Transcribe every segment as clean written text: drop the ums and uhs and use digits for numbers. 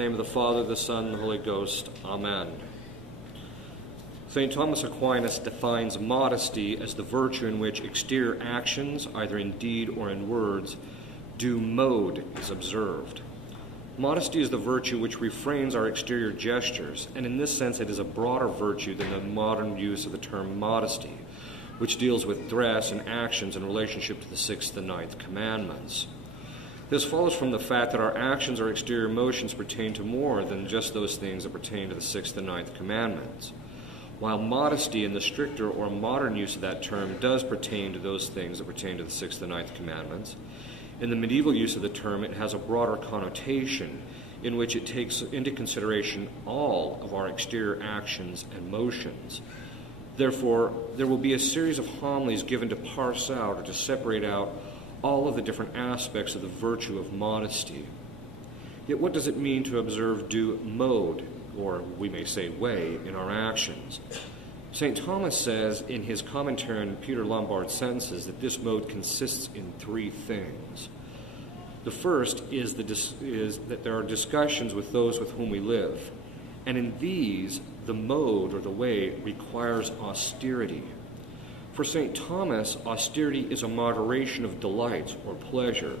name of the Father, the Son, and the Holy Ghost. Amen. St. Thomas Aquinas defines modesty as the virtue in which exterior actions, either in deed or in words, due mode is observed. Modesty is the virtue which refrains our exterior gestures, and in this sense it is a broader virtue than the modern use of the term modesty, which deals with dress and actions in relationship to the 6th and 9th commandments. This follows from the fact that our actions or exterior motions pertain to more than just those things that pertain to the 6th and 9th commandments. While modesty in the stricter or modern use of that term does pertain to those things that pertain to the 6th and 9th commandments, in the medieval use of the term it has a broader connotation in which it takes into consideration all of our exterior actions and motions. Therefore, there will be a series of homilies given to parse out or to separate out all of the different aspects of the virtue of modesty. Yet what does it mean to observe due mode, or we may say way, in our actions? St. Thomas says in his commentary on Peter Lombard's sentences that this mode consists in three things. The first is that there are discussions with those with whom we live, and in these, the mode or the way requires austerity. For St. Thomas, austerity is a moderation of delights or pleasure.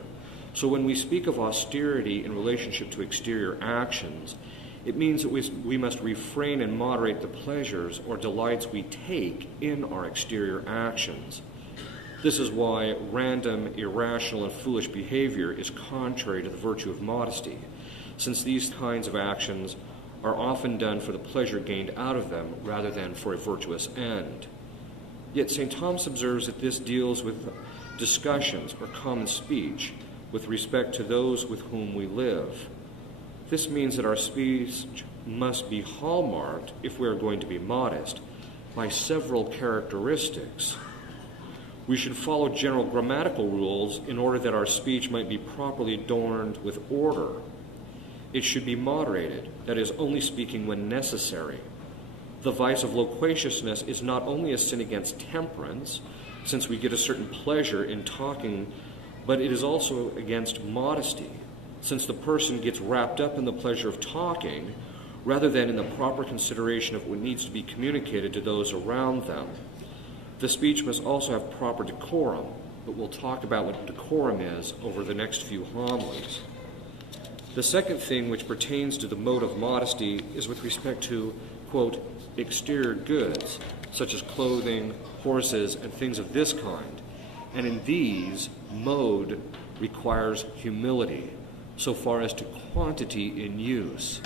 So when we speak of austerity in relationship to exterior actions, it means that we must refrain and moderate the pleasures or delights we take in our exterior actions. This is why random, irrational, and foolish behavior is contrary to the virtue of modesty, since these kinds of actions are often done for the pleasure gained out of them rather than for a virtuous end. Yet St. Thomas observes that this deals with discussions or common speech with respect to those with whom we live. This means that our speech must be hallmarked, if we are going to be modest, by several characteristics. We should follow general grammatical rules in order that our speech might be properly adorned with order. It should be moderated, that is, only speaking when necessary. The vice of loquaciousness is not only a sin against temperance, since we get a certain pleasure in talking, but it is also against modesty, since the person gets wrapped up in the pleasure of talking rather than in the proper consideration of what needs to be communicated to those around them. The speech must also have proper decorum, but we'll talk about what decorum is over the next few homilies. The second thing which pertains to the mode of modesty is with respect to, quote, exterior goods, such as clothing, horses, and things of this kind. And in these, mode requires humility, so far as to quantity in use.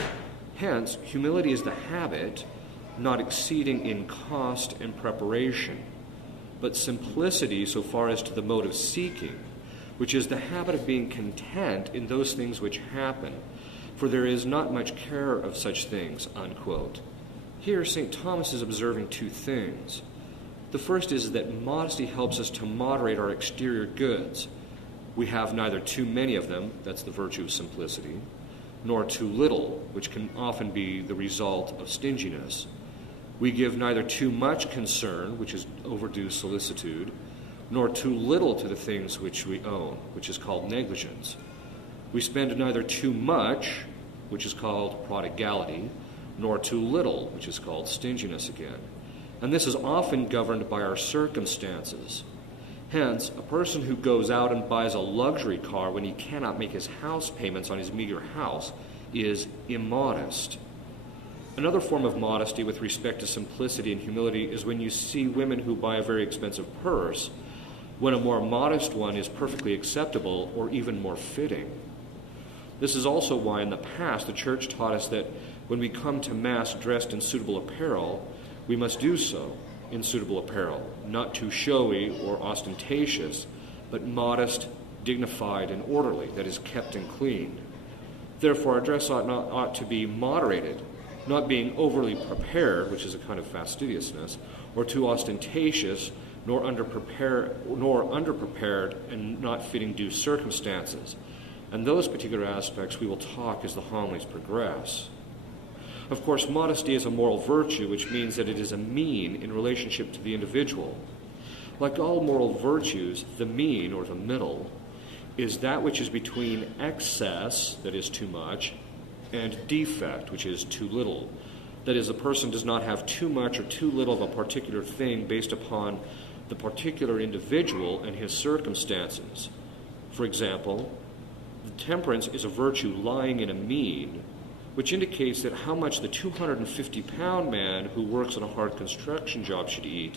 Hence, humility is the habit, not exceeding in cost and preparation, but simplicity so far as to the mode of seeking, which is the habit of being content in those things which happen, for there is not much care of such things, unquote. Here, St. Thomas is observing two things. The first is that modesty helps us to moderate our exterior goods. We have neither too many of them, that's the virtue of simplicity, nor too little, which can often be the result of stinginess. We give neither too much concern, which is overdue solicitude, nor too little to the things which we own, which is called negligence. We spend neither too much, which is called prodigality, nor too little, which is called stinginess again. And this is often governed by our circumstances. Hence, a person who goes out and buys a luxury car when he cannot make his house payments on his meager house is immodest. Another form of modesty with respect to simplicity and humility is when you see women who buy a very expensive purse, when a more modest one is perfectly acceptable or even more fitting. This is also why in the past the Church taught us that when we come to Mass dressed in suitable apparel, we must do so in suitable apparel, not too showy or ostentatious, but modest, dignified, and orderly, that is, kept and clean. Therefore, our dress ought to be moderated, not being overly prepared, which is a kind of fastidiousness, or too ostentatious, nor underprepared and not fitting due circumstances. And those particular aspects we will talk as the homilies progress. Of course, modesty is a moral virtue, which means that it is a mean in relationship to the individual. Like all moral virtues, the mean, or the middle, is that which is between excess, that is too much, and defect, which is too little. That is, a person does not have too much or too little of a particular thing based upon the particular individual and his circumstances. For example, temperance is a virtue lying in a mean, which indicates that how much the 250-pound man who works on a hard construction job should eat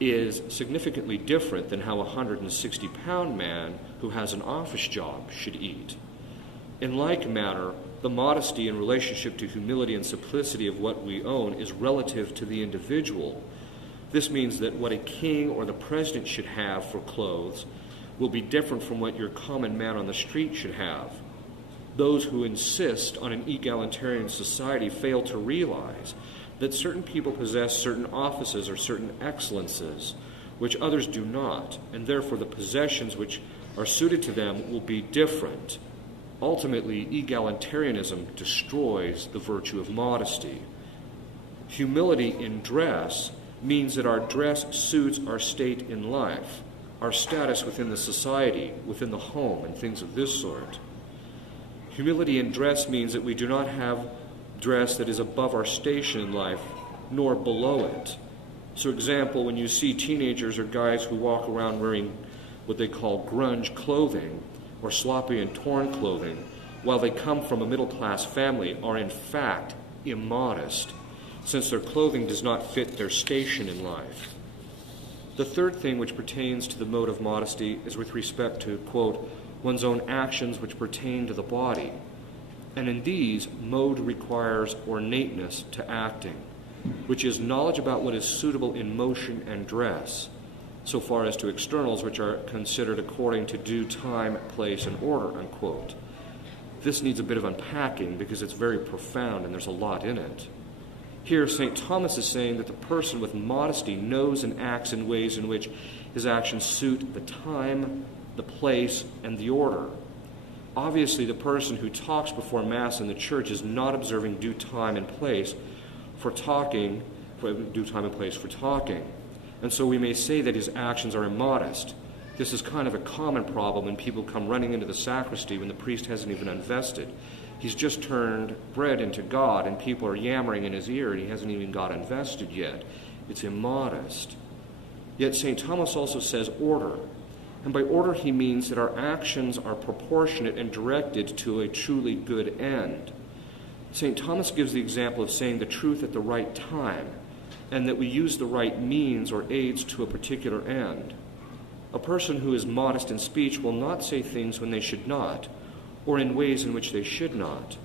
is significantly different than how a 160-pound man who has an office job should eat. In like manner, the modesty in relationship to humility and simplicity of what we own is relative to the individual. This means that what a king or the president should have for clothes will be different from what your common man on the street should have. Those who insist on an egalitarian society fail to realize that certain people possess certain offices or certain excellences which others do not, and therefore the possessions which are suited to them will be different. Ultimately, egalitarianism destroys the virtue of modesty. Humility in dress means that our dress suits our state in life, our status within the society, within the home, and things of this sort. Humility in dress means that we do not have dress that is above our station in life, nor below it. So, for example, when you see teenagers or guys who walk around wearing what they call grunge clothing, or sloppy and torn clothing, while they come from a middle-class family, are in fact immodest, since their clothing does not fit their station in life. The third thing which pertains to the mode of modesty is with respect to, quote, one's own actions which pertain to the body. And in these, mode requires ornateness to acting, which is knowledge about what is suitable in motion and dress, so far as to externals which are considered according to due time, place, and order, unquote. This needs a bit of unpacking because it's very profound and there's a lot in it. Here, St. Thomas is saying that the person with modesty knows and acts in ways in which his actions suit the time, the place, and the order. Obviously, the person who talks before Mass in the church is not observing due time and place for talking. And so we may say that his actions are immodest. This is kind of a common problem when people come running into the sacristy when the priest hasn't even unvested. He's just turned bread into God, and people are yammering in his ear, and he hasn't even got invested yet. It's immodest. Yet St. Thomas also says order. And by order he means that our actions are proportionate and directed to a truly good end. St. Thomas gives the example of saying the truth at the right time, and that we use the right means or aids to a particular end. A person who is modest in speech will not say things when they should not, or in ways in which they should not.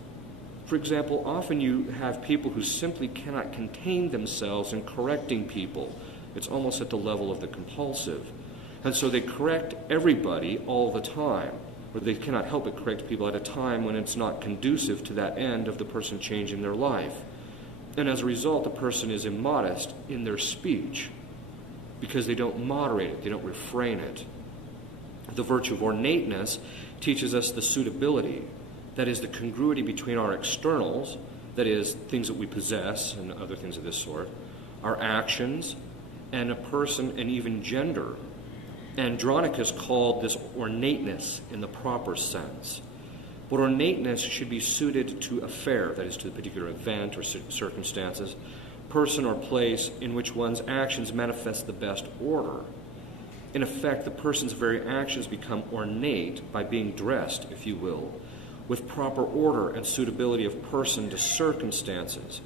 For example, often you have people who simply cannot contain themselves in correcting people. It's almost at the level of the compulsive. And so they correct everybody all the time, or they cannot help but correct people at a time when it's not conducive to that end of the person changing their life. And as a result, the person is immodest in their speech because they don't moderate it, they don't refrain it. The virtue of ornateness teaches us the suitability, that is, the congruity between our externals, that is, things that we possess and other things of this sort, our actions, and a person and even gender. Andronicus called this ornateness in the proper sense. But ornateness should be suited to affair, that is, to the particular event or circumstances, person or place in which one's actions manifest the best order. In effect, the person's very actions become ornate by being dressed, if you will, with proper order and suitability of person to circumstances.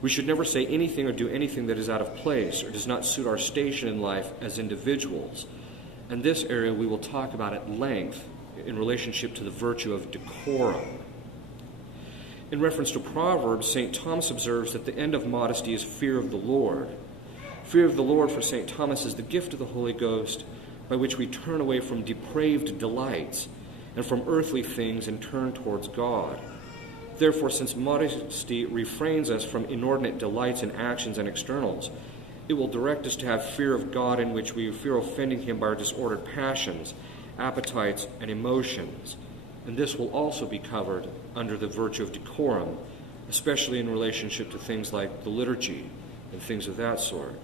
We should never say anything or do anything that is out of place or does not suit our station in life as individuals. And this area we will talk about at length in relationship to the virtue of decorum. In reference to Proverbs, St. Thomas observes that the end of modesty is fear of the Lord. Fear of the Lord for St. Thomas is the gift of the Holy Ghost by which we turn away from depraved delights and from earthly things and turn towards God. Therefore, since modesty refrains us from inordinate delights in actions and externals, it will direct us to have fear of God in which we fear offending him by our disordered passions, appetites, and emotions. And this will also be covered under the virtue of decorum, especially in relationship to things like the liturgy and things of that sort.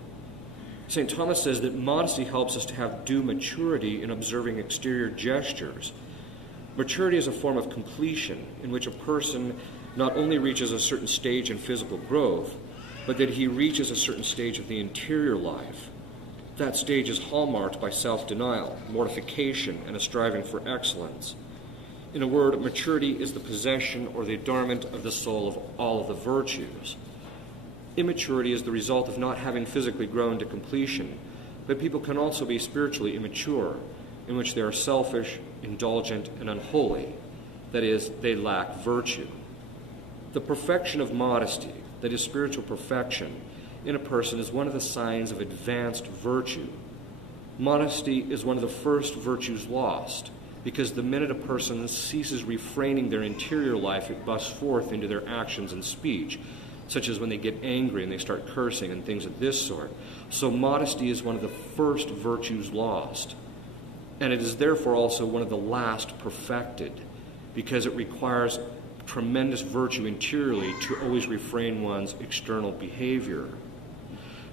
St. Thomas says that modesty helps us to have due maturity in observing exterior gestures. Maturity is a form of completion in which a person not only reaches a certain stage in physical growth, but that he reaches a certain stage of the interior life. That stage is hallmarked by self-denial, mortification, and a striving for excellence. In a word, maturity is the possession or the adornment of the soul of all of the virtues. Immaturity is the result of not having physically grown to completion, but people can also be spiritually immature, in which they are selfish, indulgent, and unholy. That is, they lack virtue. The perfection of modesty, that is, spiritual perfection, in a person is one of the signs of advanced virtue. Modesty is one of the first virtues lost, because the minute a person ceases refraining their interior life, it busts forth into their actions and speech, such as when they get angry and they start cursing and things of this sort. So modesty is one of the first virtues lost, and it is therefore also one of the last perfected, because it requires tremendous virtue interiorly to always refrain one's external behavior.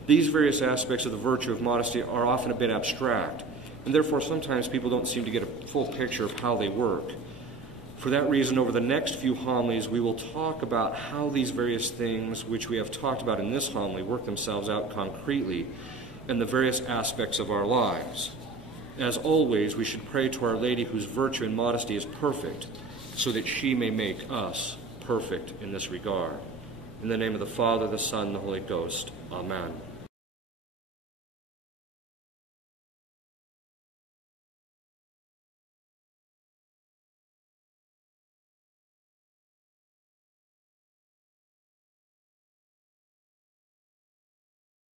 These various aspects of the virtue of modesty are often a bit abstract, and therefore sometimes people don't seem to get a full picture of how they work. For that reason, over the next few homilies, we will talk about how these various things which we have talked about in this homily work themselves out concretely in the various aspects of our lives. As always, we should pray to Our Lady, whose virtue and modesty is perfect, so that she may make us perfect in this regard. In the name of the Father, the Son, and the Holy Ghost. Amen.